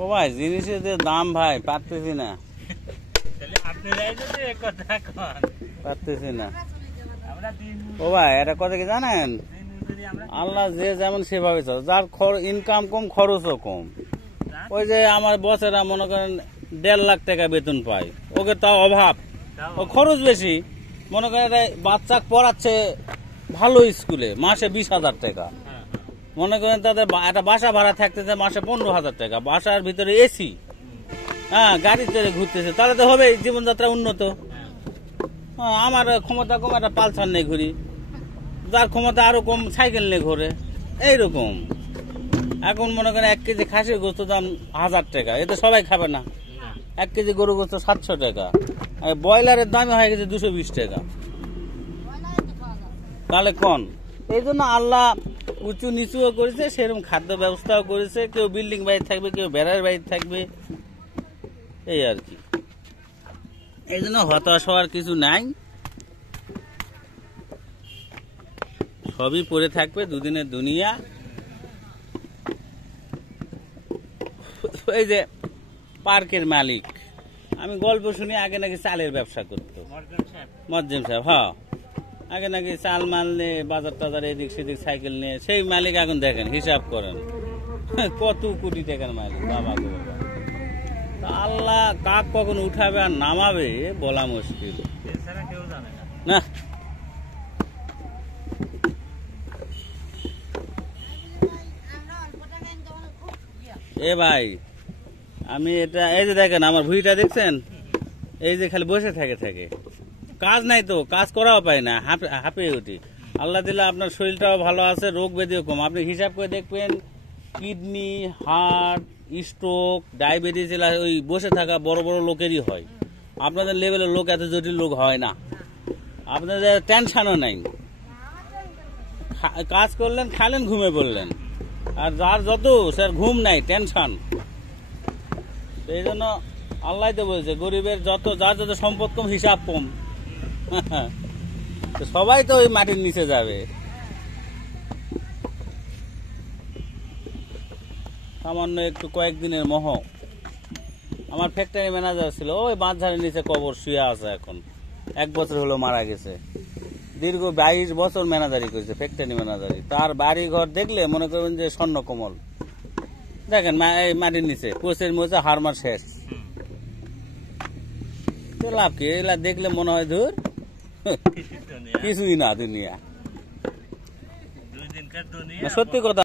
ও ভাই জিনিসের যে দাম ভাই পারতেছি না, পারতেছি না। ও ভাই এটা কথা কি জানেন, আল্লাহ যে যেমন সেভাবে চাও, যার ইনকাম কম খরচও কম। ওই যে আমার বসেরা মনে করেন 1.5 লাখ টাকা বেতন পায়, ওকে তাও অভাব, ও খরচ বেশি। মনে করেন বাচ্চা পড়াচ্ছে ভালো স্কুলে, মাসে 20,000 টাকা। মনে করেন তাদের একটা বাসা ভাড়া থাকতেছে মাসে 15,000 টাকা, বাসার ভিতরে এসি, হ্যাঁ গাড়ি চড়ে ঘুরতেছে, তাহলে তো হবে জীবনযাত্রা উন্নত। আমার ক্ষমতা কম, একটা পালসার নিয়ে ঘুরি, যার ক্ষমতা আরো কম সাইকেল নিয়ে ঘোরে, এইরকম। এখন মনে করেন 1 কেজি খাসির গোস্ত দাম 1000 টাকা, এতে সবাই খাবে না। 1 কেজি গরু গোস্ত 700 টাকা, ব্রয়লারের দামে হয়ে গেছে 220 টাকা। তাহলে কোন এই জন্য আল্লাহ উঁচু নিচুও করেছে, সেরকম খাদ্য ব্যবস্থাও করেছে। কেউ বিল্ডিং বাড়ি থাকবে, কেউ বেড়ার বাড়ি থাকবে, এই আর কি। এই জন্য হতাশ হওয়ার কিছু নাই, সবই পড়ে থাকবে, দুদিনের দুনিয়া। এই যে পার্কের মালিক, আমি গল্প শুনি আগে নাকি চালের ব্যবসা করতো মজ্জেম সাহেব, হ্যাঁ আগে নাকি চাল মানলে বাজার টাজার এদিক সেদিক সাইকেল নিয়ে, সেই মালিক এখন দেখেন হিসাব করেন কত কোটি টাকার মালিক, বাবা গো বাবা। আল্লাহ কাক কখন উঠাবে আর নামাবে বলা মুশকিল না। এ ভাই আমি এটা, এই যে দেখেন আমার ভুঁড়িটা দেখছেন, এই যে খালি বসে থাকে থাকে, কাজ নাই তো, কাজ করাও পায় না, হাঁপিয়ে উঠি। আল্লাহ দিলে আপনার শরীরটাও ভালো আছে, রোগ ব্যাধিও কম। আপনি হিসাব করে দেখবেন, কিডনি, হার্ট, স্ট্রোক, ডায়াবেটিস ওই বসে থাকা বড় বড় লোকেরই হয়। আপনাদের লেভেলের লোক এত জটিল লোক হয় না, আপনাদের টেনশনও নাই, কাজ করলেন, খালেন, ঘুমে পড়লেন। আর যার যত স্যার ঘুম নাই, টেনশন। এই জন্য আল্লাহ তো বলছে গরিবের যত, যার যত সম্পদ কম হিসাব কম। সবাই তো ওই মাটির নিচে যাবে। সামান্য একটু কয়েকদিনের মোহ। আমার ফ্যাক্টরি ম্যানেজার ছিল, ওই বাঁধঝাড়ের নিচে কবর শুয়ে আছে এখন, 1 বছর হলো মারা গেছে। দীর্ঘ 22 বছর ম্যানেজারি করেছে, ফ্যাক্টরি ম্যানেজারি। তার বাড়ি ঘর দেখলে মনে করবেন যে স্বর্ণ কমল। দেখেন এই মাটির নিচে কোচের মোচে হারমার শেষ, লাভ কি? এগুলা দেখলে মনে হয় ধুর কিছুই না দুনিয়া, সত্যি কথা।